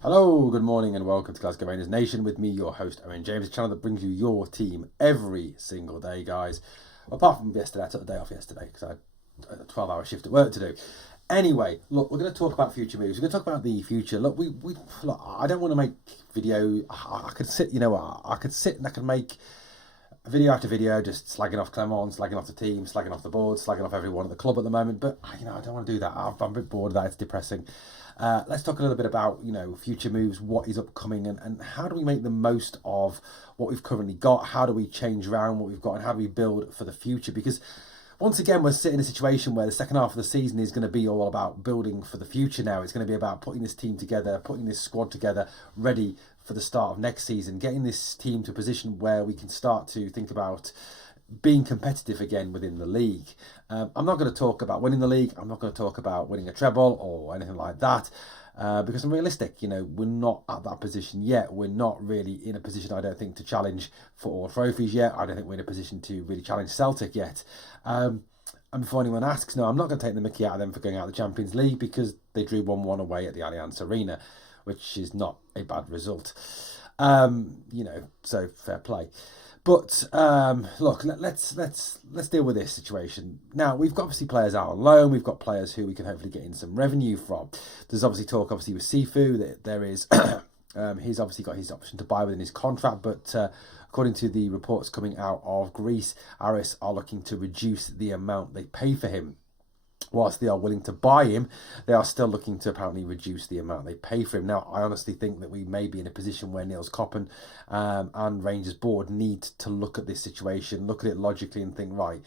Hello, good morning, and welcome to Glasgow Rangers Nation with me, your host, Owen James, a channel that brings you your team every single day, guys. Apart from yesterday, I took the day off yesterday because I had a 12-hour shift at work to do. Anyway, look, we're going to talk about future moves. We're going to talk about the future. Look, look, I don't want to make video. I could sit, I could sit and I could make video after video, just slagging off Clement, slagging off the team, slagging off the board, slagging off everyone at the club at the moment. But I don't want to do that. I'm a bit bored of that. It's depressing. Let's talk a little bit about future moves, what is upcoming, and how do we make the most of what we've currently got? How do we change around what we've got, and how do we build for the future? Because once again, we're sitting in a situation where the second half of the season is going to be all about building for the future now. It's going to be about putting this team together, putting this squad together, ready for the start of next season, getting this team to a position where we can start to think about being competitive again within the league. I'm not going to talk about winning the league. I'm not going to talk about winning a treble or anything like that. Because I'm realistic, we're not at that position yet. We're not really in a position, I don't think, to challenge for all trophies yet. I don't think we're in a position to really challenge Celtic yet. And before anyone asks, no, I'm not going to take the mickey out of them for going out of the Champions League because they drew 1-1 away at the Allianz Arena, which is not a bad result. So fair play. But look, let's deal with this situation. Now, we've got obviously players out on loan. We've got players who we can hopefully get in some revenue from. There's obviously talk, with Sifu, that there is. He's obviously got his option to buy within his contract, but according to the reports coming out of Greece, Aris are looking to reduce the amount they pay for him. Whilst they are willing to buy him, they are still looking to apparently reduce the amount they pay for him. Now, I honestly think that we may be in a position where Niels Koppen and Rangers board need to look at this situation, look at it logically and think, right,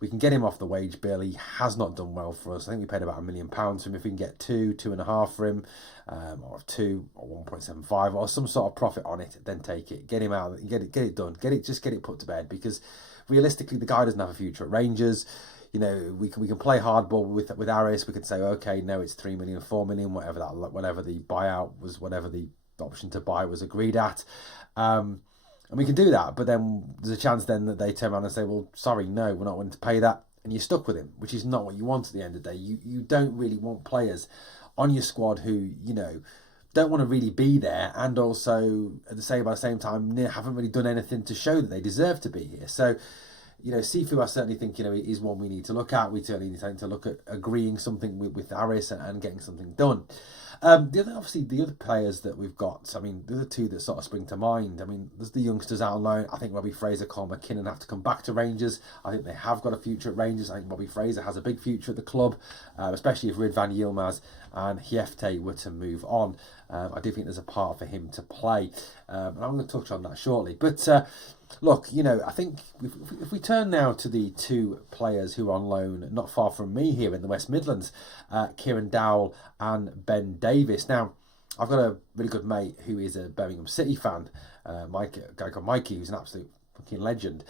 we can get him off the wage bill. He has not done well for us. I think we paid about £1 million for him. If we can get 2.5 for him, or 2 or 1.75 or some sort of profit on it, then take it. Get him out, get it done. Just get it put to bed, because realistically the guy doesn't have a future at Rangers. We can play hardball with Aris. We could say, okay, no, it's 3 million, 4 million, whatever the buyout was, whatever the option to buy was agreed at. And we can do that, but then there's a chance then that they turn around and say, well, sorry, no, we're not willing to pay that, and you're stuck with him, which is not what you want at the end of the day. You don't really want players on your squad who, don't want to really be there, and also at the same time haven't really done anything to show that they deserve to be here. So, Sifu, I certainly think, is one we need to look at. We certainly need to look at agreeing something with Aris and getting something done. The other players that we've got, the other two that sort of spring to mind. There's the youngsters out on loan. I think Robbie Fraser, Carl McKinnon have to come back to Rangers. I think they have got a future at Rangers. I think Robbie Fraser has a big future at the club, especially if Ridvan Yilmaz and Hiefte were to move on. I do think there's a part for him to play, and I'm going to touch on that shortly. But look, I think if we turn now to the two players who are on loan not far from me here in the West Midlands, Kieran Dowell and Ben Davies. Now, I've got a really good mate who is a Birmingham City fan, a guy called Mikey, who's an absolute fucking legend.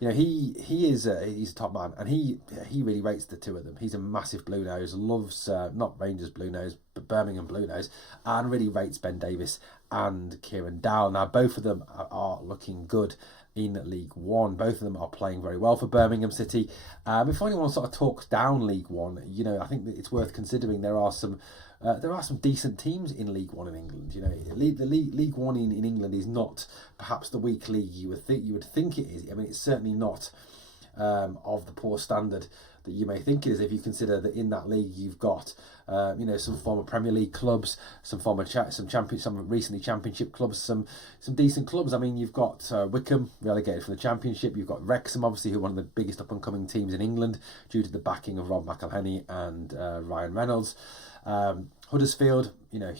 He's a top man, and he really rates the two of them. He's a massive Blue Nose, loves not Rangers Blue Nose, but Birmingham Blue Nose, and really rates Ben Davies and Kieran Dowell. Now, both of them are looking good in League One. Both of them are playing very well for Birmingham City. Before anyone sort of talks down League One, I think that it's worth considering there are some decent teams in League One in England. League One in England is not perhaps the weak league you would think it is. It's certainly not of the poor standard that you may think it is, if you consider that in that league you've got some former Premier League clubs, some recently Championship clubs, some decent clubs. You've got Wycombe relegated from the Championship. You've got Wrexham, obviously, who are one of the biggest up and coming teams in England due to the backing of Rob McElhenney and Ryan Reynolds. Huddersfield,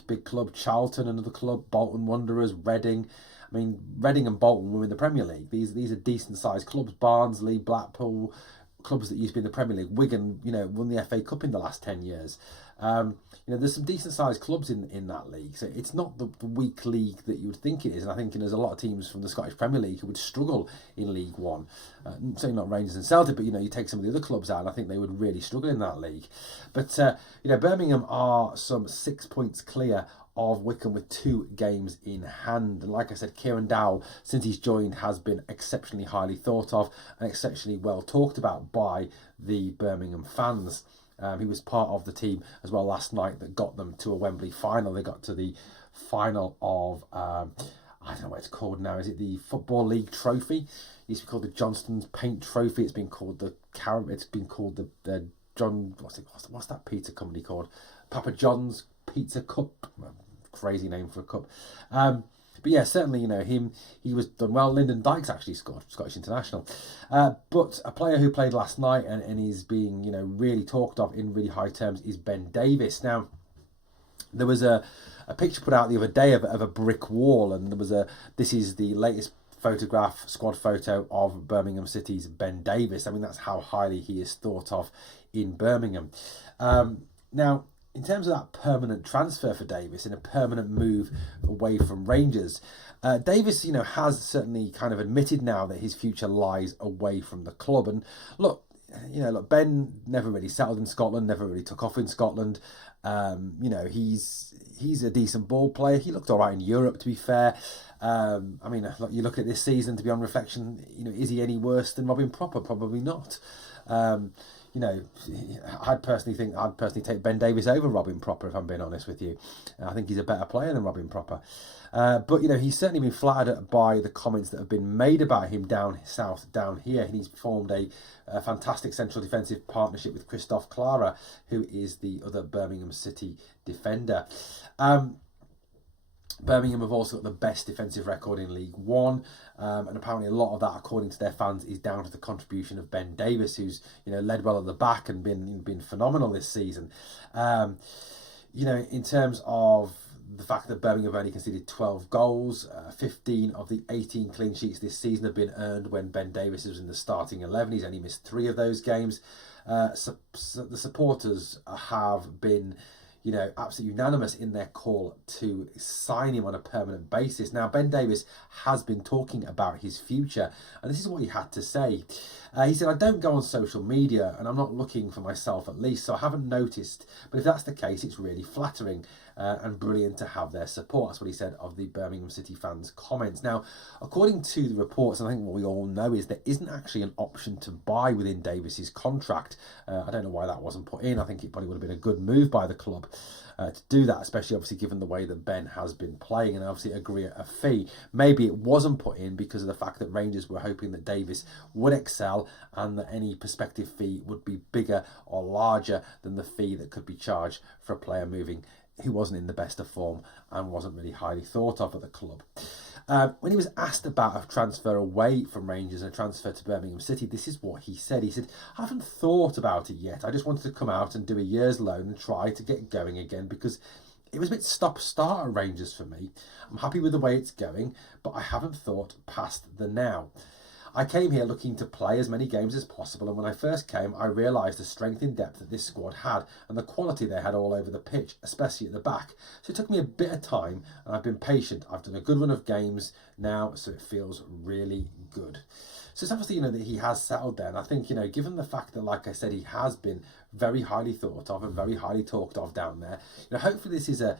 big club. Charlton, another club. Bolton Wanderers, Reading. Reading and Bolton were in the Premier League. These are decent sized clubs. Barnsley, Blackpool, clubs that used to be in the Premier League. Wigan, won the FA Cup in the last 10 years. There's some decent sized clubs in that league. So it's not the weak league that you would think it is. And I think there's a lot of teams from the Scottish Premier League who would struggle in League One. Certainly not Rangers and Celtic, but you take some of the other clubs out, and I think they would really struggle in that league. But Birmingham are some 6 points clear of Wycombe with 2 games in hand. And like I said, Kieran Dowell, since he's joined, has been exceptionally highly thought of and exceptionally well talked about by the Birmingham fans. He was part of the team as well last night that got them to a Wembley final. They got to the final of, I don't know what it's called now. Is it the Football League Trophy? It used to be called the Johnston's Paint Trophy. It's been called the John, what's that pizza company called? Papa John's Pizza Cup. Crazy name for a cup. But yeah, certainly, he was done well. Lyndon Dykes actually scored, Scottish international. But a player who played last night and is being, really talked of in really high terms is Ben Davies. Now, there was a picture put out the other day of a brick wall, and this is the latest squad photo of Birmingham City's Ben Davies. I mean, that's how highly he is thought of in Birmingham. Now, in terms of that permanent transfer for Davies and a permanent move away from Rangers, Davies, has certainly kind of admitted now that his future lies away from the club. And look, Ben never really settled in Scotland, never really took off in Scotland. He's a decent ball player. He looked all right in Europe, to be fair. You look at this season, to be on reflection, is he any worse than Robin Propper? Probably not. I'd personally take Ben Davies over Robin Propper, if I'm being honest with you. I think he's a better player than Robin Propper. But he's certainly been flattered by the comments that have been made about him down south, down here. And he's formed a fantastic central defensive partnership with Christophe Clara, who is the other Birmingham City defender. Birmingham have also got the best defensive record in League One, and apparently a lot of that, according to their fans, is down to the contribution of Ben Davies, who's led well at the back and been phenomenal this season. In terms of the fact that Birmingham have only conceded 12 goals, 15 of the 18 clean sheets this season have been earned when Ben Davies was in the starting 11. He's only missed 3 of those games. The supporters have been absolutely unanimous in their call to sign him on a permanent basis. Now, Ben Davies has been talking about his future, and this is what he had to say. He said, "I don't go on social media, and I'm not looking for myself at least, so I haven't noticed. But if that's the case, it's really flattering and brilliant to have their support." That's what he said of the Birmingham City fans' comments. Now, according to the reports, and I think what we all know is there isn't actually an option to buy within Davies's contract. I don't know why that wasn't put in. I think it probably would have been a good move by the club to do that, especially obviously given the way that Ben has been playing, and obviously agree at a fee. Maybe it wasn't put in because of the fact that Rangers were hoping that Davies would excel and that any prospective fee would be bigger or larger than the fee that could be charged for a player moving who wasn't in the best of form and wasn't really highly thought of at the club. When he was asked about a transfer away from Rangers and a transfer to Birmingham City, this is what he said. He said, "I haven't thought about it yet. I just wanted to come out and do a year's loan and try to get going again because it was a bit stop-start at Rangers for me. I'm happy with the way it's going, but I haven't thought past the now. I came here looking to play as many games as possible, and when I first came, I realised the strength in depth that this squad had and the quality they had all over the pitch, especially at the back. So it took me a bit of time, and I've been patient. I've done a good run of games now, so it feels really good." So it's obviously, that he has settled there. And I think, given the fact that, like I said, he has been very highly thought of and very highly talked of down there, hopefully this is a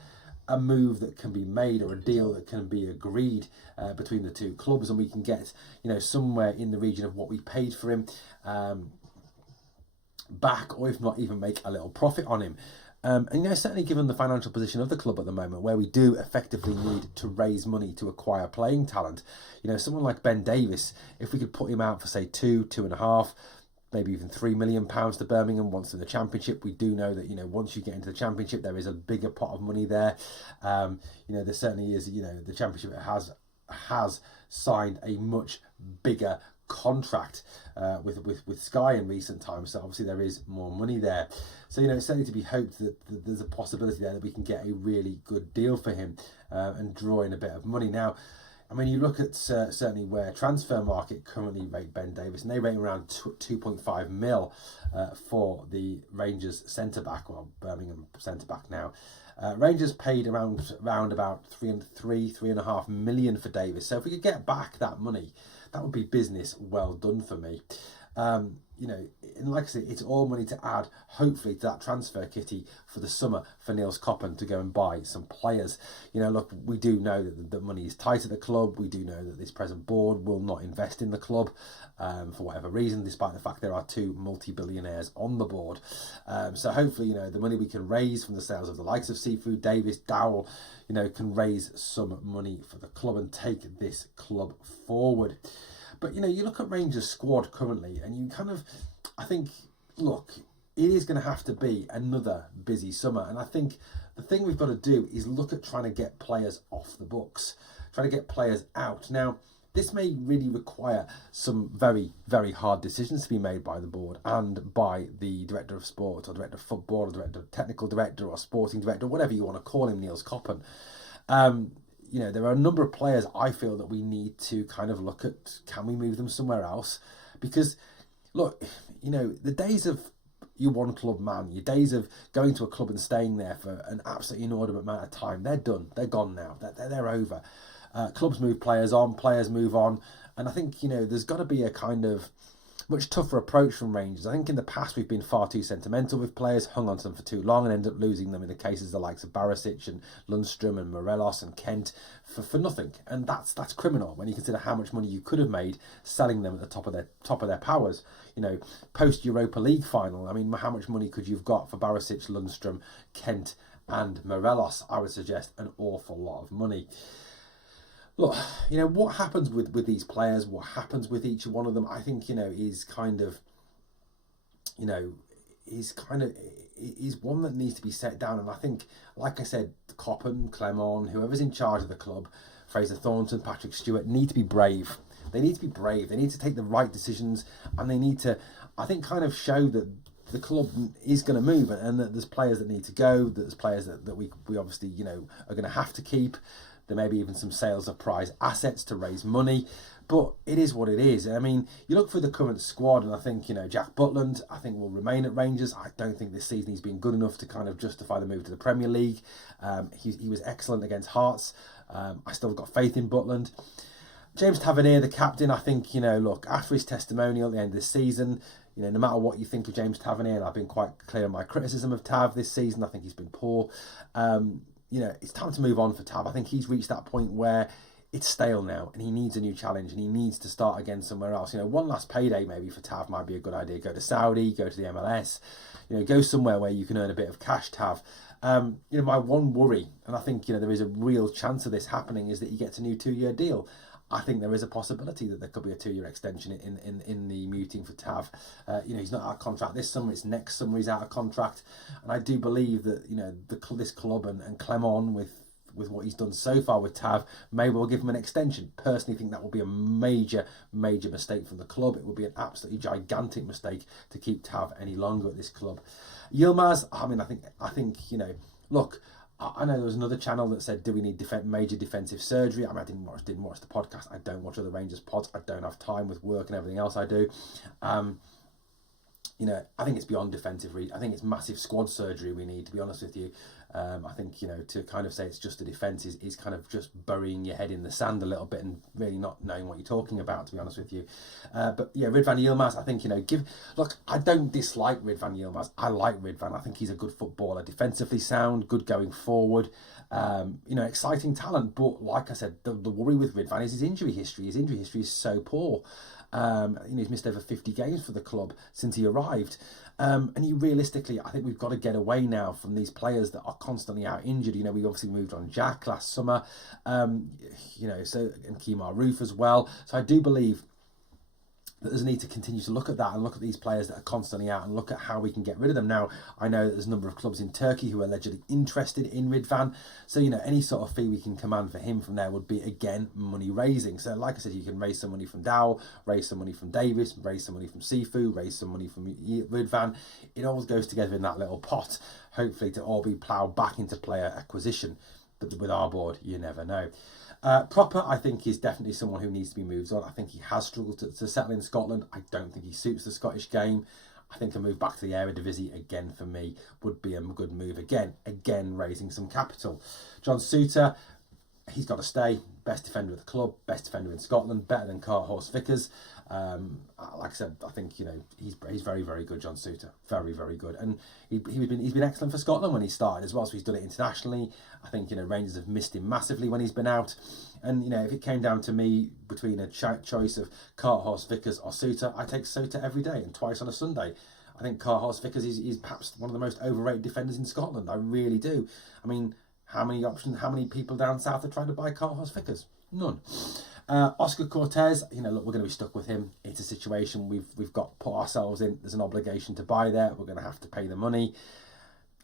move that can be made or a deal that can be agreed between the two clubs, and we can get somewhere in the region of what we paid for him back, or if not even make a little profit on him. And certainly given the financial position of the club at the moment, where we do effectively need to raise money to acquire playing talent, someone like Ben Davies, if we could put him out for say 2.5, maybe even £3 million to Birmingham once in the Championship. We do know that once you get into the Championship, there is a bigger pot of money there. There certainly is. The Championship has signed a much bigger contract with Sky in recent times, so obviously there is more money there. So it's certainly to be hoped that there's a possibility there that we can get a really good deal for him and draw in a bit of money. Now, you look at certainly where Transfer Market currently rate Ben Davies, and they rate around 2.5 mil for the Rangers centre-back, well, Birmingham centre-back now. Rangers paid around about 3.5 million for Davies. So if we could get back that money, that would be business well done for me. You know, and like I said, it's all money to add, hopefully, to that transfer kitty for the summer for Niels Coppen to go and buy some players. You know, look, we do know that the money is tight at the club. We do know that this present board will not invest in the club for whatever reason, despite the fact there are two multi-billionaires on the board. So hopefully, you know, the money we can raise from the sales of the likes of Seafood, Davies, Dowell, you know, can raise some money for the club and take this club forward. But, you know, you look at Rangers' squad currently and you kind of, I think, look, it is going to have to be another busy summer. And I think the thing we've got to do is look at trying to get players off the books, trying to get players out. Now, this may really require some very, very hard decisions to be made by the board and by the director of sport or director of football or director of technical director or sporting director, whatever you want to call him, Niels Coppen. You know, there are a number of players I feel that we need to kind of look at, can we move them somewhere else? Because, look, you know, the days of you one club man, your days of going to a club and staying there for an absolutely inordinate amount of time, they're done. They're gone now. They're over. Clubs move players on, players move on. And I think, you know, there's got to be a kind of much tougher approach from Rangers. I think in the past we've been far too sentimental with players, hung on to them for too long and ended up losing them in the cases of the likes of Barisic and Lundstrom and Morelos and Kent for nothing. And that's criminal when you consider how much money you could have made selling them at the top of their powers. You know, post Europa League final, I mean, how much money could you have got for Barisic, Lundstrom, Kent and Morelos? I would suggest an awful lot of money. Look, you know, what happens with these players, what happens with each one of them, I think, you know, is kind of one that needs to be set down. And I think, like I said, Coppen, Clement, whoever's in charge of the club, Fraser Thornton, Patrick Stewart, need to be brave. They need to be brave. They need to take the right decisions, and they need to, I think, kind of show that the club is going to move and that there's players that need to go, that there's players that we obviously, you know, are going to have to keep. There may be even some sales of prize assets to raise money, but it is what it is. I mean, you look for the current squad, and I think, you know, Jack Butland, I think, will remain at Rangers. I don't think this season he's been good enough to kind of justify the move to the Premier League. He was excellent against Hearts. I still got faith in Butland. James Tavernier, the captain, I think, you know, look, after his testimonial at the end of the season, you know, no matter what you think of James Tavernier, and I've been quite clear in my criticism of Tav this season, I think he's been poor. You know, it's time to move on for Tav. I think he's reached that point where it's stale now and he needs a new challenge and he needs to start again somewhere else. You know, one last payday maybe for Tav might be a good idea. Go to Saudi, go to the MLS, you know, go somewhere where you can earn a bit of cash, Tav. You know, my one worry, and I think, you know, there is a real chance of this happening, is that he gets a new 2-year deal. I think there is a possibility that there could be a 2-year extension in the muting for Tav. You know, he's not out of contract this summer. It's next summer he's out of contract. And I do believe that, you know, this club and Clement with what he's done so far with Tav may well give him an extension. Personally, think that will be a major mistake from the club. It would be an absolutely gigantic mistake to keep Tav any longer at this club. Yilmaz, I mean, I think, you know, look, I know there was another channel that said, do we need major defensive surgery? I mean, I didn't watch the podcast. I don't watch other Rangers pods. I don't have time with work and everything else I do. You know, I think it's beyond defensive. I think it's massive squad surgery we need, to be honest with you. I think, you know, to kind of say it's just a defence is kind of just burying your head in the sand a little bit and really not knowing what you're talking about, to be honest with you. But yeah, Ridvan Yilmaz, I think, you know, look, I don't dislike Ridvan Yilmaz. I like Ridvan. I think he's a good footballer, defensively sound, good going forward. You know, exciting talent. But like I said, the worry with Ridvan is his injury history. His injury history is so poor. You know, he's missed over 50 games for the club since he arrived. And realistically, I think we've got to get away now from these players that are constantly out injured. You know, we obviously moved on Jack last summer, you know, so, and Kemar Roof as well. So I do believe that there's a need to continue to look at that and look at these players that are constantly out and look at how we can get rid of them. Now, I know that there's a number of clubs in Turkey who are allegedly interested in Ridvan. So, you know, any sort of fee we can command for him from there would be, again, money raising. So, like I said, you can raise some money from Dowell, raise some money from Davies, raise some money from Sifu, raise some money from Ridvan. It all goes together in that little pot, hopefully to all be ploughed back into player acquisition. But with our board, you never know. Proper, I think, is definitely someone who needs to be moved on. I think he has struggled to settle in Scotland. I don't think he suits the Scottish game. I think a move back to the Eredivisie again for me would be a good move again raising some capital. John Souttar, he's got to stay. Best defender of the club, best defender in Scotland, better than Cart Horse Vickers. Like I said, I think he's very very good, John Souttar, very very good, and he's been excellent for Scotland when he started as well. So he's done it internationally. I think Rangers have missed him massively when he's been out, and if it came down to me between a choice of Carthorse, Vickers or Souttar, I take Souttar every day and twice on a Sunday. I think Carthorse Vickers is perhaps one of the most overrated defenders in Scotland. I really do. I mean, how many people down south are trying to buy Carthorse Vickers? None. Oscar Cortez, look, we're going to be stuck with him. It's a situation we've got put ourselves in. There's an obligation to buy there. We're going to have to pay the money.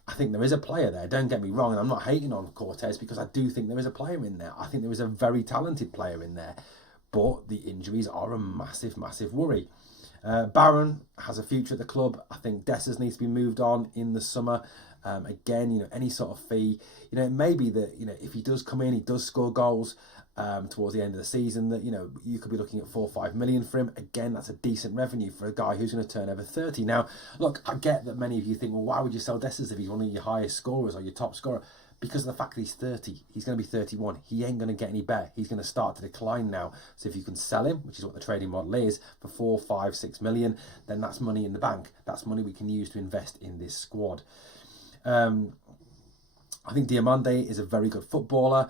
I think there is a player there. Don't get me wrong, and I'm not hating on Cortez because I do think there is a player in there. I think there is a very talented player in there, but the injuries are a massive, massive worry. Barron has a future at the club. I think Dessers needs to be moved on in the summer. Again, any sort of fee. It may be that, if he does come in, he does score goals towards the end of the season, that, you could be looking at 4 or 5 million for him. Again, that's a decent revenue for a guy who's going to turn over 30. Now, look, I get that many of you think, well, why would you sell Dessers if he's one of your highest scorers or your top scorer? Because of the fact that he's 30, he's going to be 31. He ain't going to get any better. He's going to start to decline now. So if you can sell him, which is what the trading model is, for 4, 5, 6 million, then that's money in the bank. That's money we can use to invest in this squad. I think Diomande is a very good footballer.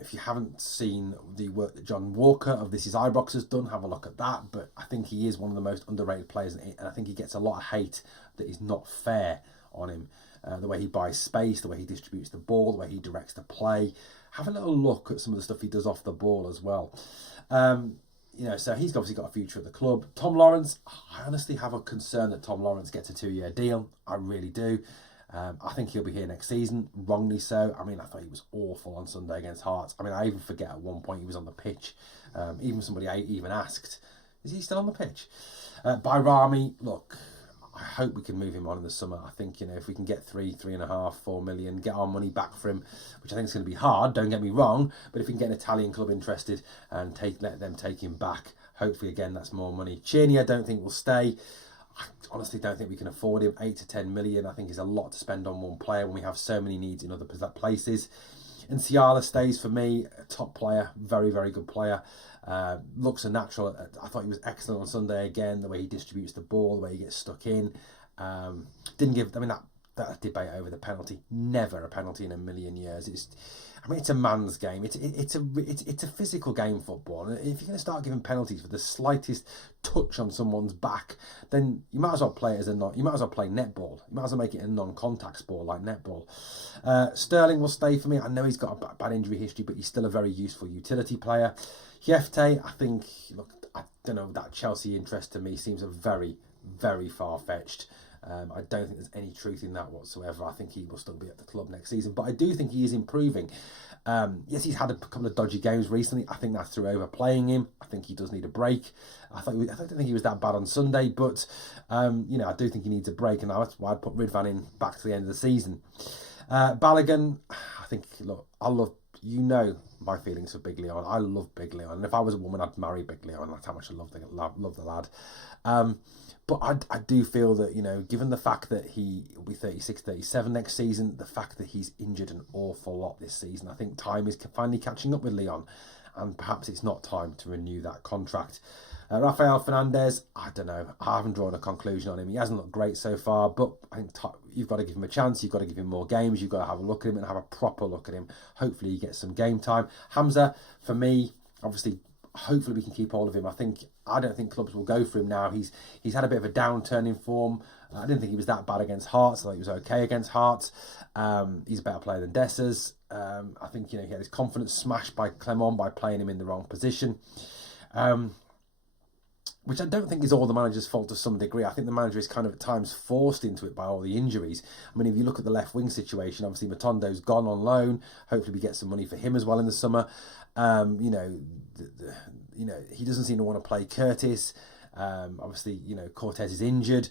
If you haven't seen the work that John Walker of This Is Ibrox has done, have a look at that. But I think he is one of the most underrated players, and I think he gets a lot of hate that is not fair on him. The way he buys space, the way he distributes the ball, the way he directs the play. Have a little look at some of the stuff he does off the ball as well. So he's obviously got a future at the club. Tom Lawrence, I honestly have a concern that Tom Lawrence gets a 2-year deal. I really do. I think he'll be here next season, wrongly so. I mean, I thought he was awful on Sunday against Hearts. I mean, I even forget at one point he was on the pitch. Even somebody I even asked, is he still on the pitch? Bayrami, look, I hope we can move him on in the summer. I think, if we can get 3.5, 4 million, get our money back for him, which I think is going to be hard, don't get me wrong, but if we can get an Italian club interested and let them take him back, hopefully, again, that's more money. Cheney, I don't think will stay. I honestly don't think we can afford him. 8 to 10 million, I think, is a lot to spend on one player when we have so many needs in other places. And Ciala stays for me, a top player, very, very good player. Looks a natural. I thought he was excellent on Sunday again, the way he distributes the ball, the way he gets stuck in. That debate over the penalty, never a penalty in a million years. It's a man's game. It's a physical game, football. And if you're going to start giving penalties for the slightest touch on someone's back, then you might as well play you might as well play netball. You might as well make it a non-contact sport like netball. Sterling will stay for me. I know he's got a bad injury history, but he's still a very useful utility player. Hiefte, I think, look, I don't know, that Chelsea interest to me seems a very, very far-fetched. I don't think there's any truth in that whatsoever. I think he will still be at the club next season, but I do think he is improving. Yes, he's had a couple of dodgy games recently. I think that's through overplaying him. I think he does need a break. I don't think he was that bad on Sunday, but I do think he needs a break, and that's why I'd put Ridvan in back to the end of the season. Balogun, I think, look, my feelings for Big Leon. I love Big Leon, and if I was a woman, I'd marry Big Leon. That's how much I love the lad. But I do feel that, given the fact that he will be 36, 37 next season, the fact that he's injured an awful lot this season, I think time is finally catching up with Leon, and perhaps it's not time to renew that contract. Rafael Fernandez, I don't know. I haven't drawn a conclusion on him. He hasn't looked great so far, but I think you've got to give him a chance. You've got to give him more games. You've got to have a look at him and have a proper look at him. Hopefully he gets some game time. Hamza, for me, obviously, hopefully we can keep hold of him. I don't think clubs will go for him now. He's had a bit of a downturn in form. I didn't think he was that bad against Hearts. I thought he was okay against Hearts. He's a better player than Dessers. I think he had his confidence smashed by Clement by playing him in the wrong position. Which I don't think is all the manager's fault to some degree. I think the manager is kind of at times forced into it by all the injuries. I mean, if you look at the left wing situation, obviously Matondo's gone on loan. Hopefully we get some money for him as well in the summer. He doesn't seem to want to play Curtis. Obviously, Cortez is injured.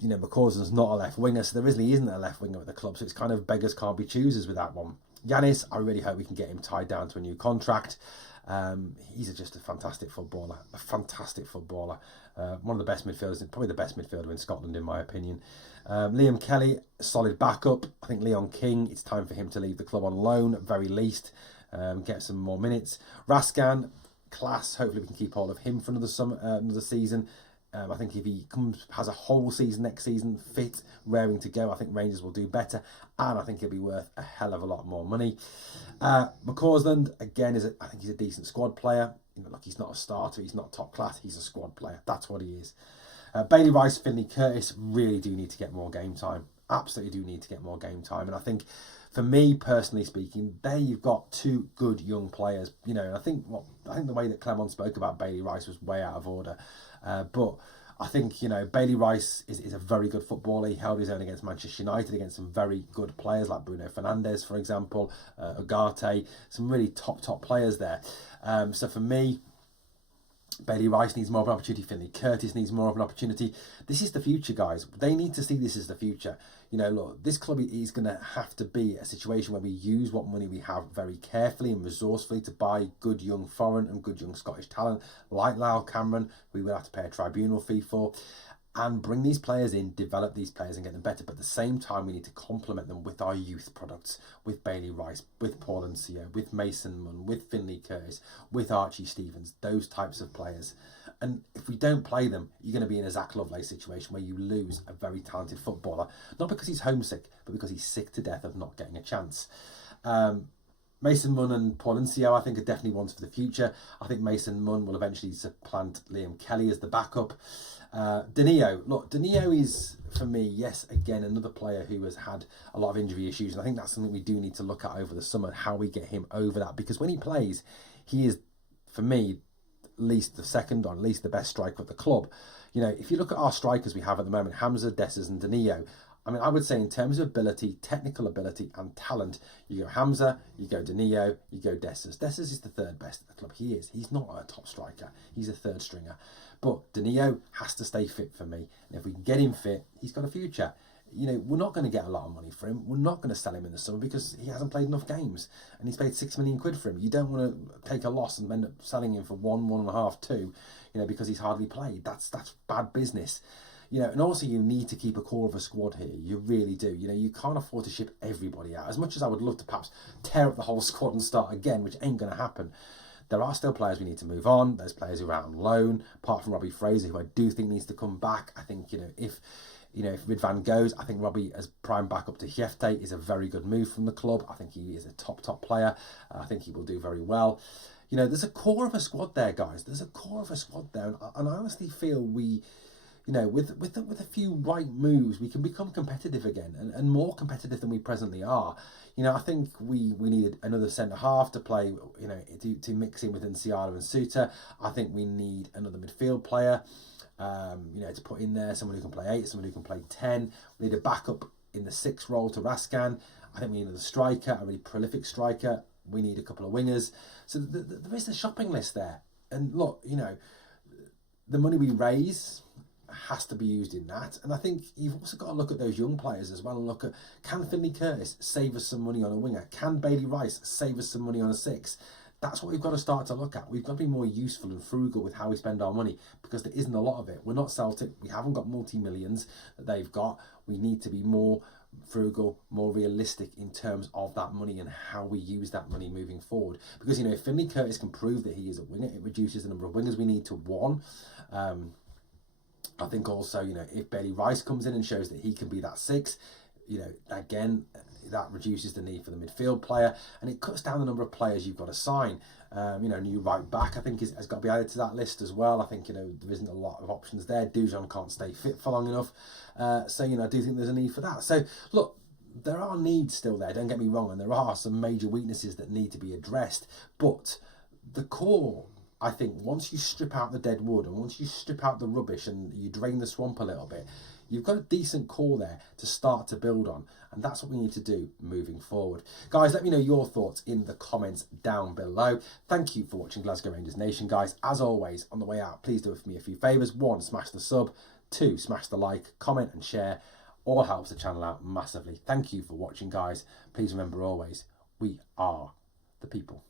McCausland's not a left winger, so there really isn't a left winger at the club. So it's kind of beggars can't be choosers with that one. Yanis, I really hope we can get him tied down to a new contract. He's just a fantastic footballer. One of the best midfielders, probably the best midfielder in Scotland, in my opinion. Liam Kelly, solid backup. I think Leon King, it's time for him to leave the club on loan, at very least. Get some more minutes. Raskan, class. Hopefully we can keep hold of him for another season. I think if he has a whole season next season, fit, raring to go, I think Rangers will do better, and I think he'll be worth a hell of a lot more money. McCausland, again, I think he's a decent squad player. Like, he's not a starter, he's not top class, he's a squad player. That's what he is. Bailey Rice, Finley Curtis really do need to get more game time. Absolutely do need to get more game time. And I think, for me personally speaking, there you've got two good young players. And I think the way that Clement spoke about Bailey Rice was way out of order. But I think, Bailey Rice is a very good footballer. He held his own against Manchester United, against some very good players like Bruno Fernandes, for example, Ugarte, some really top players there. So for me, Bailey Rice needs more of an opportunity. Finley Curtis needs more of an opportunity. This is the future, guys. They need to see this as the future. Look, this club is going to have to be a situation where we use what money we have very carefully and resourcefully to buy good young foreign and good young Scottish talent, like Lyle Cameron, we will have to pay a tribunal fee for, and bring these players in, develop these players and get them better. But at the same time, we need to complement them with our youth products, with Bailey Rice, with Paul Ncio, with Mason Munn, with Finley Curtis, with Archie Stevens, those types of players. And if we don't play them, you're going to be in a Zach Lovelace situation where you lose a very talented footballer, not because he's homesick, but because he's sick to death of not getting a chance. Mason Munn and Paul Ncio, I think, are definitely ones for the future. I think Mason Munn will eventually supplant Liam Kelly as the backup. Danilo is, for me, yes, again, another player who has had a lot of injury issues. And I think that's something we do need to look at over the summer, how we get him over that. Because when he plays, he is, for me, at least the second or at least the best striker at the club. If you look at our strikers we have at the moment, Hamza, Dessers and Danilo, I would say in terms of ability, technical ability and talent, you go Hamza, you go Danilo, you go Dessers. Dessers is the third best at the club. He is. He's not a top striker. He's a third stringer. But Danilo has to stay fit for me. And if we can get him fit, he's got a future. We're not going to get a lot of money for him. We're not going to sell him in the summer because he hasn't played enough games. And he's paid £6 million for him. You don't want to take a loss and end up selling him for 1.5, 2, because he's hardly played. That's bad business. And also you need to keep a core of a squad here. You really do. You can't afford to ship everybody out. As much as I would love to perhaps tear up the whole squad and start again, which ain't going to happen, there are still players we need to move on. There's players who are out on loan, apart from Robbie Fraser, who I do think needs to come back. I think, if Ridvan goes, I think Robbie as prime backup to Hjefte is a very good move from the club. I think he is a top player. I think he will do very well. There's a core of a squad there, guys. There's a core of a squad there. And I honestly feel we... with a few right moves, we can become competitive again and more competitive than we presently are. I think we needed another centre half to play, to mix in with Nsiala and Suter. I think we need another midfield player, to put in there, someone who can play 8, someone who can play 10. We need a backup in the 6 role to Raskan. I think we need another striker, a really prolific striker. We need a couple of wingers. So there is a shopping list there. And look, the money we raise has to be used in that. And I think you've also got to look at those young players as well and look at, can Finley Curtis save us some money on a winger? Can Bailey Rice save us some money on a 6? That's what we've got to start to look at. We've got to be more useful and frugal with how we spend our money, because there isn't a lot of it. We're not Celtic. We haven't got multi-millions that they've got. We need to be more frugal, more realistic in terms of that money and how we use that money moving forward. Because, if Finley Curtis can prove that he is a winger, it reduces the number of wingers we need to 1. I think also, if Bailey Rice comes in and shows that he can be that 6, again, that reduces the need for the midfield player, and it cuts down the number of players you've got to sign. New right back, I think, has got to be added to that list as well. I think, there isn't a lot of options there. Dujon can't stay fit for long enough. So, I do think there's a need for that. So, look, there are needs still there, don't get me wrong, and there are some major weaknesses that need to be addressed. But the core, I think, once you strip out the dead wood and once you strip out the rubbish and you drain the swamp a little bit, you've got a decent core there to start to build on. And that's what we need to do moving forward. Guys, let me know your thoughts in the comments down below. Thank you for watching Glasgow Rangers Nation, guys. As always, on the way out, please do me a few favours. 1, smash the sub. 2, smash the like, comment and share. All helps the channel out massively. Thank you for watching, guys. Please remember always, we are the people.